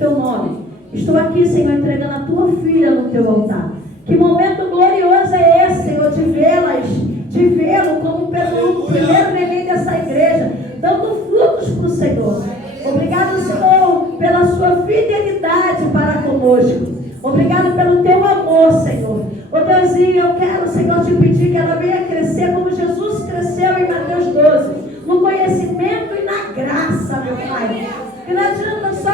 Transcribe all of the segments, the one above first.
teu nome. Estou aqui, Senhor, entregando a tua filha no teu altar. Que momento glorioso é esse, Senhor, de vê-lo como pelo primeiro neném dessa igreja, dando frutos para o Senhor. Obrigado, Senhor, pela sua fidelidade para conosco. Obrigado pelo teu amor, Senhor. Ô Deusinho, eu quero, Senhor, te pedir que ela venha crescer como Jesus cresceu em Mateus 12, no conhecimento e na graça, meu Pai. Que não adianta só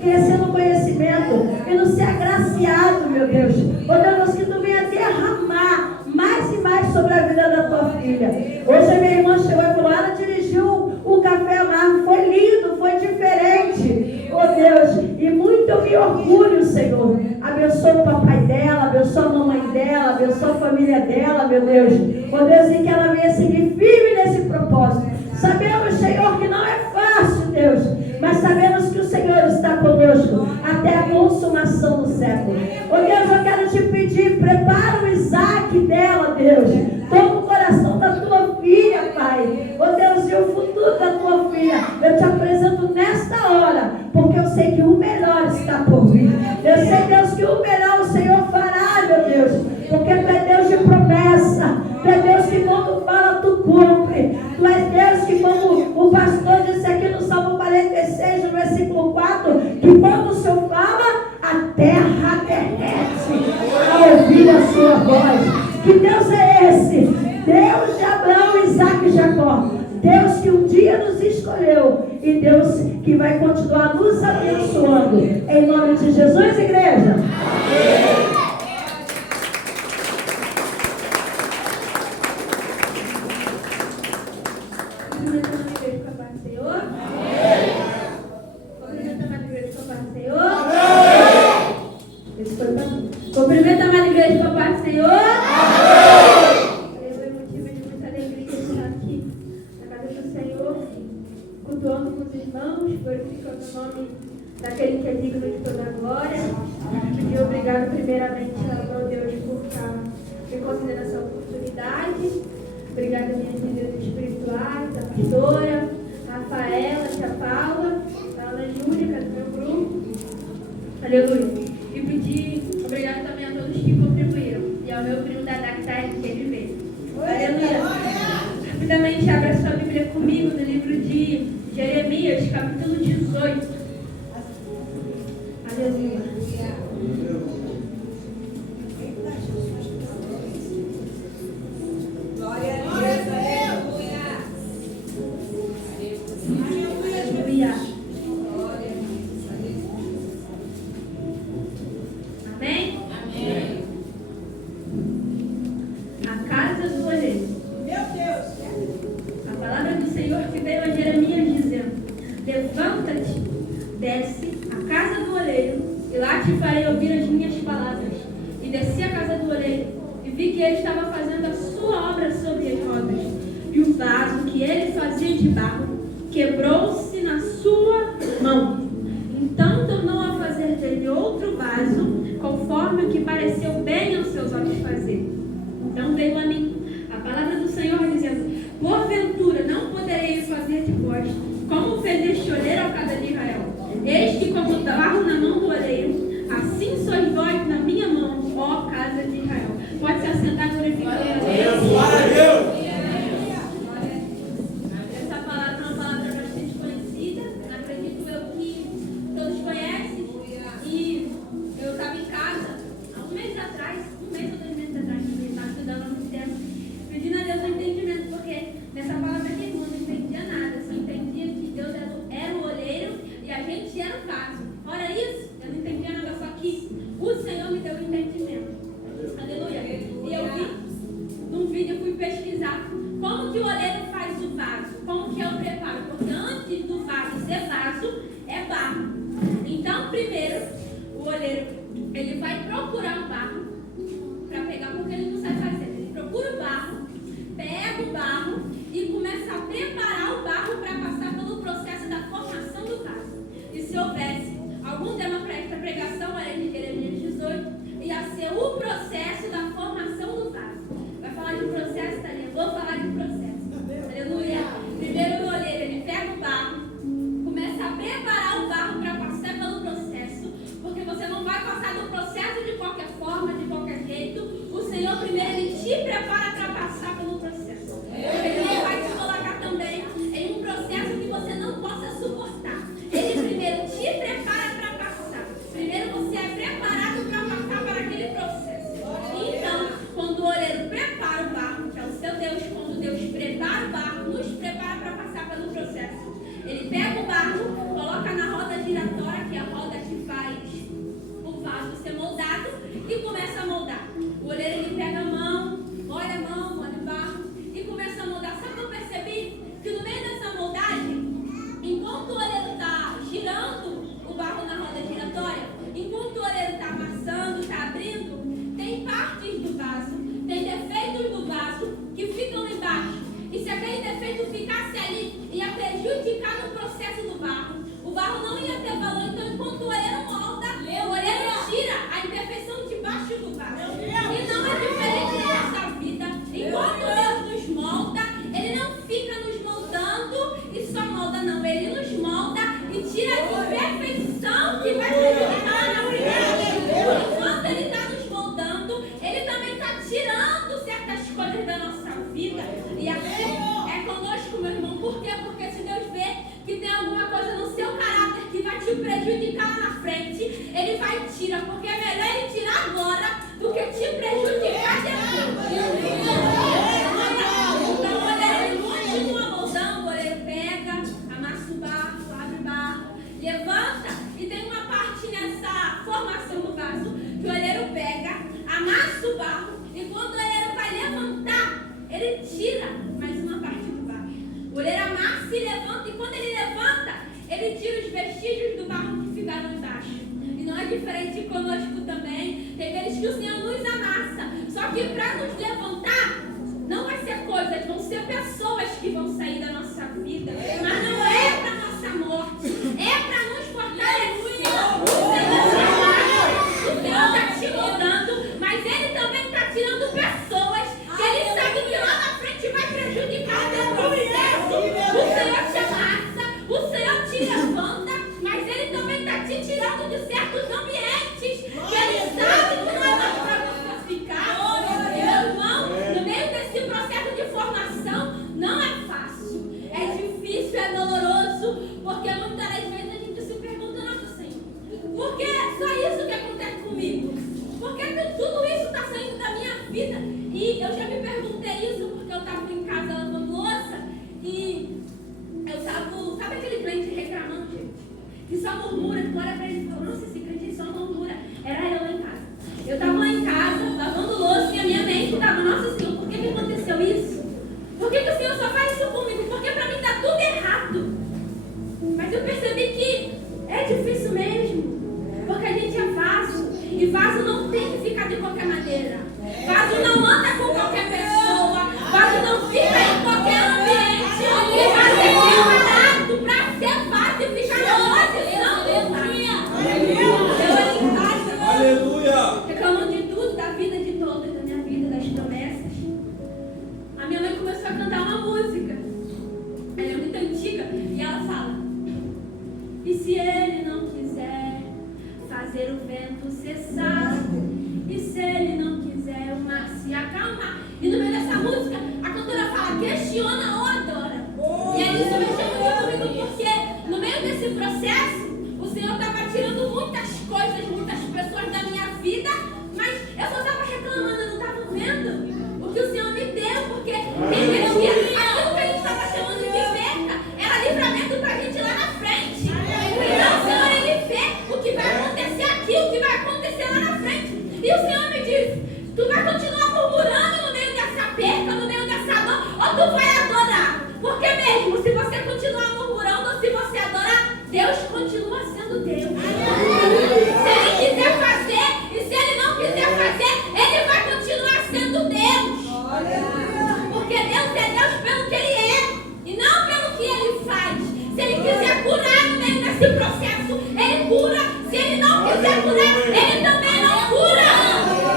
crescer no conhecimento e não ser agraciado, meu Deus. Ô Deus, que tu venha derramar mais e mais sobre a vida da tua filha. Hoje a minha irmã chegou e falou, ela dirigiu o café amargo, foi lindo, foi diferente. Ô Deus, e muito eu me orgulho, Senhor. Abençoa o papai dela, abençoa a mamãe dela, abençoa a família dela, meu Deus. Ô Deus, e que ela venha seguir firme nesse propósito. Sabemos, Senhor, que não é fácil, Deus, mas sabemos que o Senhor está conosco até a consumação do século. Ô Deus, eu quero te pedir, prepara o Isaac dela, Deus. Toma o coração da tua filha, Pai. Ô Deus, e o futuro da tua filha, eu te apresento nesta hora, porque eu sei que o melhor está por vir. Eu sei, Deus, que o melhor o Senhor fará, meu Deus, porque tu é Deus de promessa. Tu é Deus que quando fala, tu cumpre. Tu és Deus que, como o pastor disse aqui no Salmo 46, no versículo 4, que quando o Senhor fala, a terra derrete ao ouvir a sua voz. Que Deus é esse? Deus de Abraão, Isaac e Jacó. Deus que um dia nos escolheu e Deus que vai continuar nos abençoando. Em nome de Jesus, igreja. Amém. Cumprimento a amada igreja com a paz do Senhor. Foi motivo de muita alegria estar aqui na casa do Senhor, cultuando com os irmãos, glorificando o nome daquele que é digno de toda a glória. E obrigado primeiramente ao meu Deus por estar me concedendo essa oportunidade. Obrigada minhas líderes espirituais, a pastora, a Rafaela, a tia Paula, a Ana Júlia, do meu grupo. Aleluia. E pedir obrigado também a todos que contribuíram. E ao meu primo Dadá que está aí, que ele veio. Aleluia. Rapidamente, abra sua Bíblia comigo no livro de Jeremias, capítulo 18. Aleluia. Glória a Deus. Aleluia. Amém? Amém. A casa do oleiro. Meu Deus. A palavra do Senhor que veio a Jeremias dizendo: levanta-te, desce à casa do oleiro, e lá te farei ouvir as minhas palavras. E desci à casa do oleiro, e vi que ele estava fazendo a sua obra sobre as rodas. E o vaso que ele fazia de barro quebrou-se na sua mão. Então tornou a fazer dele outro vaso, conforme o que pareceu bem aos seus olhos fazer. Então veio a mim a palavra do Senhor dizendo: porventura não poderei fazer de vós como fez este oleiro ao casa de Israel. Eis que como barro na mão do oleiro, assim sois vós na minha mão, ó casa de Israel. Pode se assentar glorificando a Deus. Glória a Deus. Essa palavra é uma palavra bastante conhecida. Acredito eu que todos conhecem. E eu estava em casa há um mês atrás, um mês ou 2 meses atrás, eu estava estudando há muito tempo, pedindo a Deus um entendimento, porque nessa palavra aqui eu não entendia nada, só entendia que Deus era o olheiro e a gente era o vaso. Ora isso, eu não entendia nada, só que o Senhor me deu um entendimento. Aleluia. E eu vi num vídeo, eu fui pesquisar como que o olheiro faz o vaso, como que é o preparo, porque antes do vaso ser vaso, é barro. Então, primeiro, o olheiro, ele vai procurar o barro para pegar, porque ele não sabe fazer. Ele procura o barro, pega o barro e começa a preparar o barro para passar pelo processo da formação do vaso. E se houvesse algum tema para esta pregação, era de Jeremias 18, ia ser o processo da formação do vaso. Vai falar de processo, Thalia? Vou falar de processo. Aleluia. Primeiro o olheiro, ele pega o barro, começa a preparar o barro para passar pelo processo. vai e tira, porque é melhor ele tirar agora do que te prejudicar depois. Então, o oleiro continua moldando, o oleiro pega, amassa o barro, abre o barro, levanta, e tem uma parte nessa formação do vaso que o oleiro pega, amassa o barro, e quando o oleiro vai levantar, ele tira mais uma parte do barro. O oleiro amassa e levanta, e quando ele levanta, ele tira os vestígios do barro que ficaram embaixo. E não é diferente conosco também. Tem vezes que o Senhor nos amassa. Só que para nos levantar, não vai ser coisas, vão ser pessoas que vão sair da nossa vida. Mas não é para nossa morte, é para nos fortalecer. O Senhor está te moldando, mas Ele também está tirando pessoas que Ele sabe que lá na frente vai prejudicar o processo. O Senhor te amassa, o Senhor te levanta, mas Ele também está te tirando de certos ambientes que Ele sabe que não é mais para você ficar. Meu irmão, no meio desse processo de formação, não é fácil, é difícil, é doloroso, porque muitas das vezes a gente se pergunta, nossa Senhor, por que é só isso que acontece comigo? Por que tudo isso está saindo da minha vida? E eu já me perguntei isso porque eu estava em casa lavando louça e eu estava, sabe aquele crente reclamando, gente? Que só murmura, que olha para ele e fala, nossa, esse crente só murmura. Era eu lá em casa. Eu estava lá em casa, lavando louça, e a minha mente estava, nossa Senhor, por que aconteceu isso? Por que o Senhor só faz isso comigo? Porque para mim está tudo errado. Mas eu percebi que é difícil mesmo. Porque a gente é vaso. E vaso não tem que ficar de qualquer maneira. Vaso não anda com qualquer pessoa. Vaso não fica em qualquer ambiente. E vaso é preparado para ser vaso e ficar na posição de vaso. Eu ali em casa, Aleluia! reclamando de tudo, da vida de todos, da minha vida, das promessas. A minha mãe começou a cantar uma música. Ela é muito antiga. E ela fala, e se Ele não quiser fazer o vento cessar, e se Ele não quiser o mar se acalmar. E no meio dessa música, a cantora fala, questiona ou adora. E aí isso mexeu muito comigo, porque no meio desse processo, o Senhor estava tirando muitas coisas, muitas pessoas da minha vida, mas eu só estava reclamando, eu não estava vendo o que o Senhor me deu, porque tem vezes que aquilo que a gente estava chamando de perca era livramento para a gente lá na frente. Então o Senhor, Ele vê o que vai acontecer aqui, o que vai acontecer lá na frente. E o Senhor me diz, tu vai continuar murmurando no meio dessa perca, no meio dessa dor, ou tu vai adorar? Porque mesmo se você continuar murmurando ou se você adorar, Deus continua sendo Deus. Se Ele quiser fazer, e se Ele não quiser fazer, Ele vai continuar sendo Deus. Porque Deus é Deus pelo que Ele é, e não pelo que Ele faz. Se Ele quiser curar no meio desse processo, Ele cura. Se Ele não quiser curar, Ele também não cura.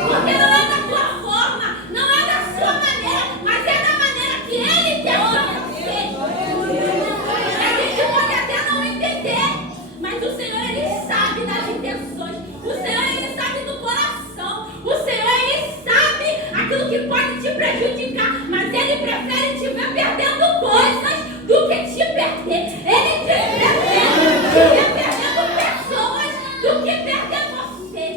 Porque não é da tua forma, não é da sua maneira, mas é da maneira que Ele quer para você. A gente pode até não entender, mas o Senhor, Ele sabe das intenções. O Senhor, Ele sabe do coração. O Senhor, Ele sabe aquilo que pode te prejudicar, mas Ele prefere te ver perdendo coisas do que te perder. Ele te prefere te ver perdendo pessoas do que perder você.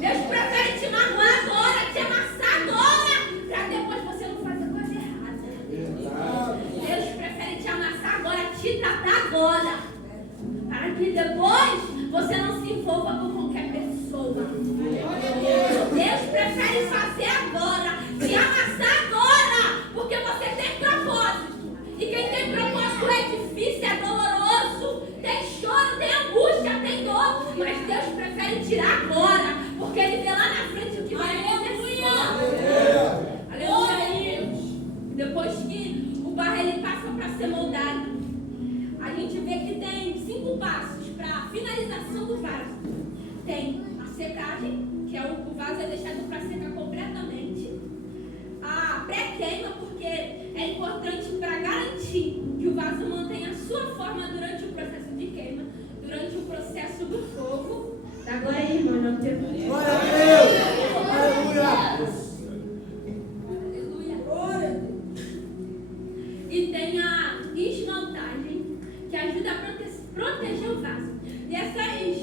Deus prefere te magoar agora, te amassar agora, para depois você não fazer coisa errada. Deus prefere te amassar agora, te tratar agora, para que depois você não se envolva com qualquer pessoa. Deus prefere fazer agora, te amassar agora, porque você tem propósito. E quem tem propósito é difícil, é doloroso, tem choro, tem angústia, tem dor, mas Deus prefere tirar agora, porque Ele vê lá na frente o que vai acontecer. Aleluia. Depois que o barro ele passa para ser moldado, a gente vê que tem 5 passos para a finalização do vaso. Tem a secagem, que é o vaso é deixado para secar completamente. A pré-queima, porque é importante para garantir que o vaso mantenha a sua forma durante o processo de queima, durante o processo do fogo. Agora aí, irmão, não tem. Glória a Deus! Aleluia! Aleluia! E tem a esmaltagem, que ajuda a proteger o vaso. E essas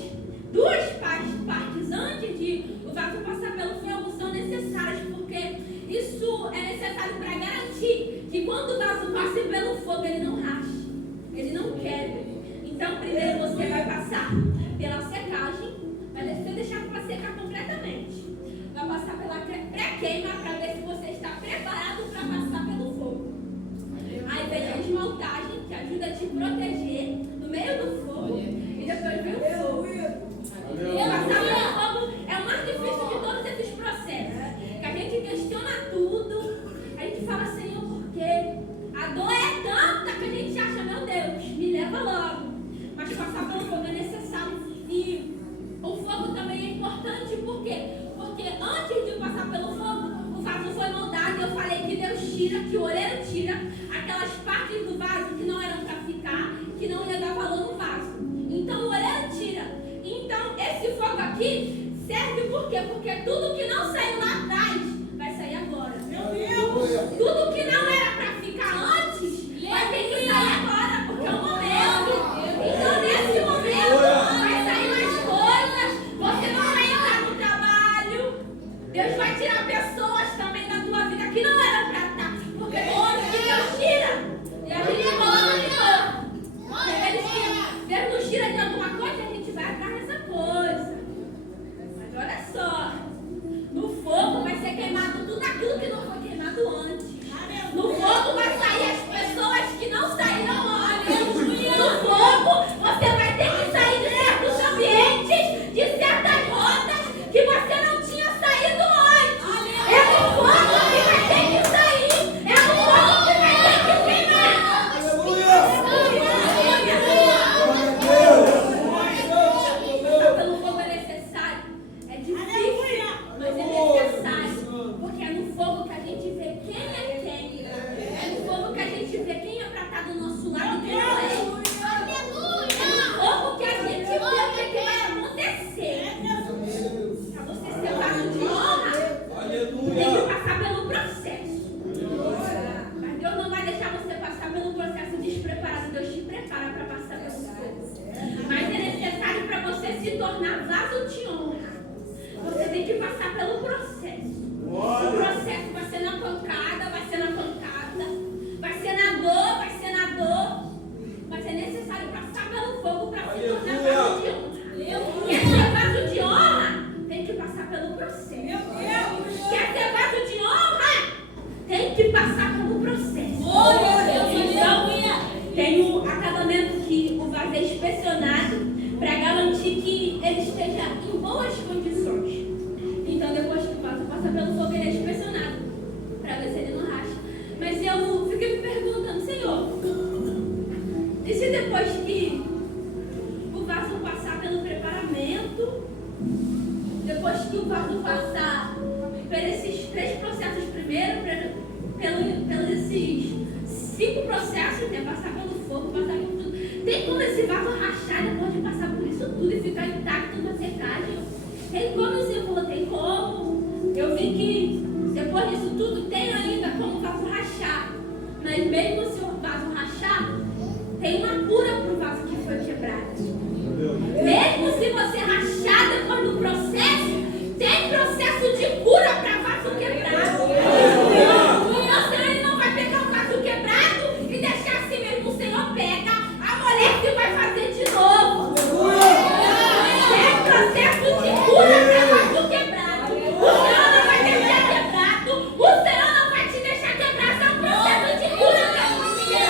pela secagem, vai descer, deixar para secar completamente. Vai passar pela pré-queima para ver se você está preparado para passar pelo fogo. Aí vem a esmaltagem, que ajuda a te proteger no meio do fogo. E depois vem o fogo. Passar pelo fogo é o mais difícil de todos esses processos. Que a gente questiona tudo. A gente fala, Senhor, por quê? A dor é tanta que a gente acha, meu Deus, me leva logo. Mas passar pelo fogo é necessário. E o fogo também é importante, por quê? Porque antes de passar pelo fogo, o vaso foi moldado. E eu falei que Deus tira, que o oleiro tira aquelas partes do vaso que não eram para ficar, que não ia dar valor no vaso. Então o oleiro tira. Então esse fogo aqui serve por quê? Porque tudo que não saiu lá atrás vai sair agora. Meu Deus! Tudo que não era para ficar antes vai ter que sair agora, porque é o momento. Então nesse momento vai sair mais coisas. Você não vai entrar no trabalho. Deus vai tirar pessoas também da tua vida que não eram para estar. Porque todos que Deus tira. E a gente coloca de novo. Deus nos tira de alguma coisa e a gente vai atrás dessa coisa. Mas olha só. No fogo vai ser queimado tudo aquilo que não foi queimado antes. No fogo vai sair as pessoas que não saíram antes. No fogo você vai ter que sair de certos ambientes, de certas rotas que você não tinha saído antes. É no fogo que vai ter que sair. É no fogo que vai ter que queimar. Passar pelo fogo é necessário. É difícil, mas é necessário. Porque é no fogo que a gente vê quem é quem. É no fogo que a gente vê quem é pra estar do nosso lado e quem não é. É no fogo que a gente vê o que vai acontecer. Pra você ser vaso de honra, tem que passar pelo processo. Mas Deus não vai deixar você passar pelo processo despreparado. Deus te prepara para passar pelo fogo. Mas é necessário para você se tornar vaso de honra. Você tem que passar pelo processo. O processo vai ser na pancada, vai ser na pancada, vai ser na dor, vai ser na dor. Mas é necessário passar pelo fogo para se tornar vaso de honra. Quer ser vaso de honra? Tem que passar pelo processo. Quer ser vaso de honra? Tem que passar pelo processo. Então, tem um acabamento que o vaso é inspecionado para garantir que ele esteja em boas condições. Então, depois que o vaso passa pelo fogo, ele é inspecionado para ver se ele não racha. Mas eu fiquei me perguntando, Senhor, e se depois que o vaso passar pelo preparamento, depois que o vaso passar por esses 3 processos primeiro, pelos esses 5 processos, né? Passar pelo fogo, passar por tudo. Tem como esse vaso rachar depois de passar por isso tudo e ficar intacto na secagem? Tem como, Senhor? Tem como. Eu vi que depois disso tudo tem ainda como o vaso rachar. Mas mesmo se o vaso rachar, tem uma cura para o vaso que foi quebrado. Mesmo se você rachar depois do processo, tem processo de cura para vaso quebrado. O Senhor ele não vai pegar o vaso quebrado e deixar assim mesmo. O Senhor pega, amolece e vai fazer de novo. Tem processo de cura para vaso quebrado. O Senhor não vai deixar quebrado. O Senhor não vai te deixar quebrado. É um processo de cura para você.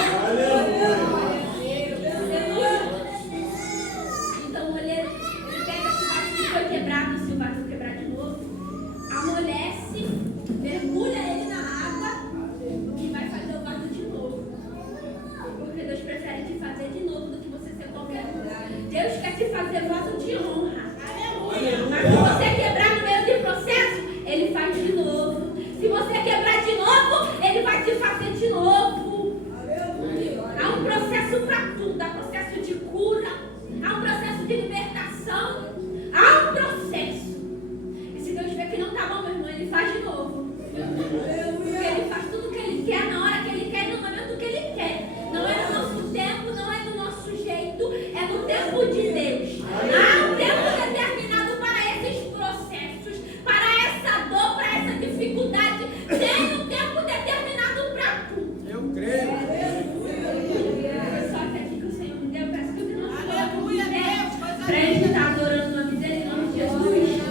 Pra gente estar adorando o nome dele, em nome de Jesus.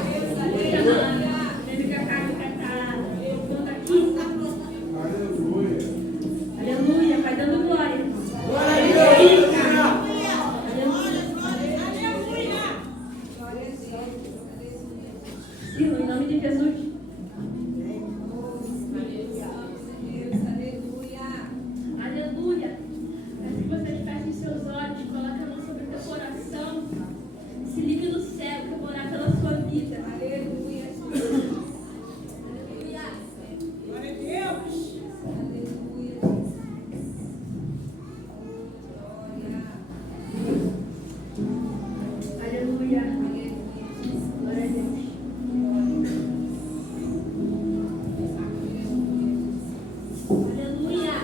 Chamando minha amiga Cátia pra estar junto aqui. Aleluia. Vai dando glória, irmão. Sim, em nome de Jesus. Aleluia. Peço que vocês fechem seus olhos, coloquem a mão sobre o teu coração. Se ligue no céu, que eu vou orar pela sua vida. Aleluia. Aleluia. Glória a Deus. Aleluia. Glória a Deus. Aleluia.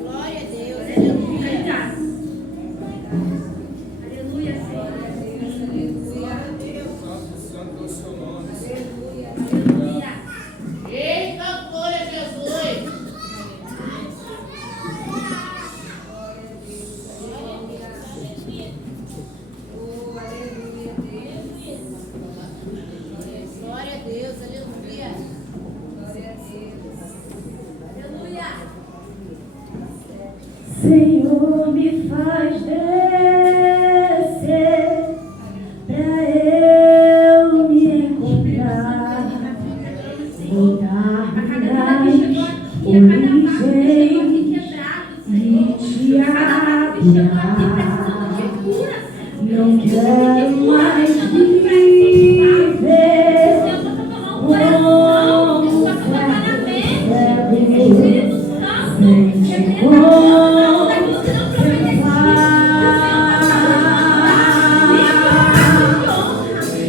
Glória a Deus. Aleluia. Aleluia, Senhor. Santo é o seu nome. Aleluia. Eita, glória a Jesus. Glória a Deus, aleluia. Aleluia. Senhor, me faz descer pra eu me encontrar, voltar A cada vida que chegou aqui, a cada passo que chegou aqui quebrado, Senhor. A cada passo que chegou aqui precisando de cura, não quero mais Senhor, viver possa tomar um coração, possa tocar na mente. Espírito Santo, repreenda daquilo que não prometeu.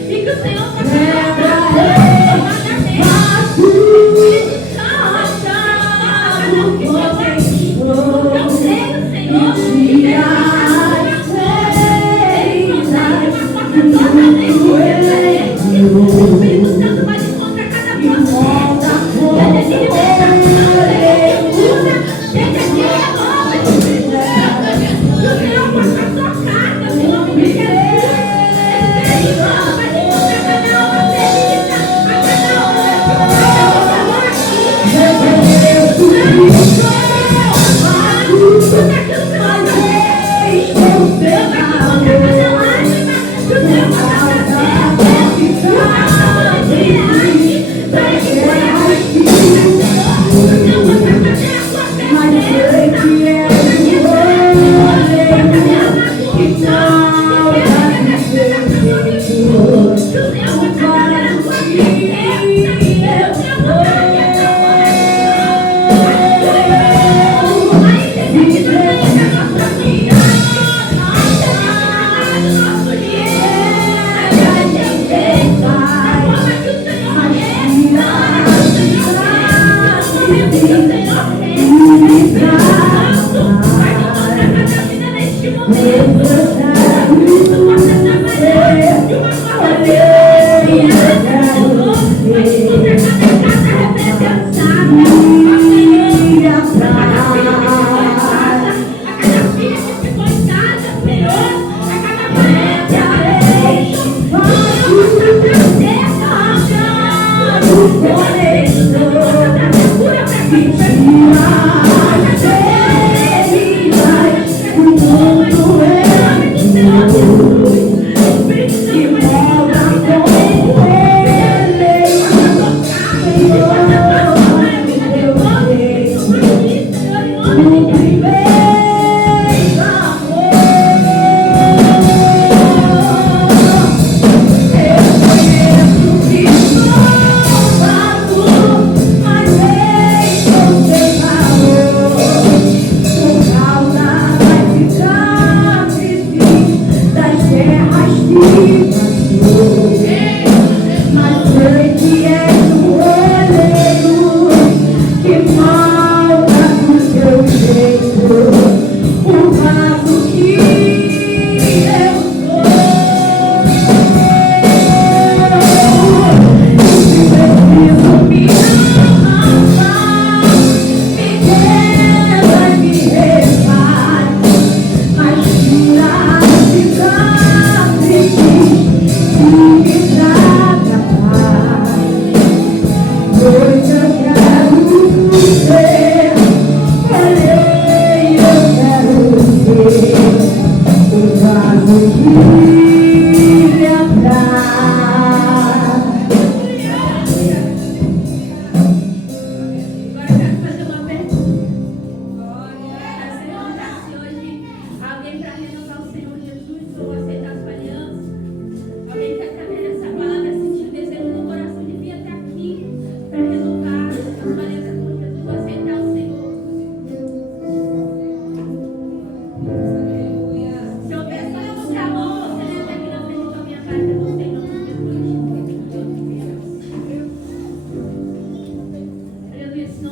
E que o Senhor possa tomar na mente. Espírito Santo, eu creio, Senhor, que o Espírito Santo vai encontrar cada processo. Seja de libertação, seja de amor, Espírito Santo. Que o Senhor possa tocar, Deus, em nome de Jesus. Espírito Santo vai encontrar cada alma ferida, a cada alma que tudo aquilo que nós fazemos, Deus vai encontrar cada lágrima, que o Senhor possa trazer.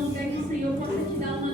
lugar que o Senhor possa te dar uma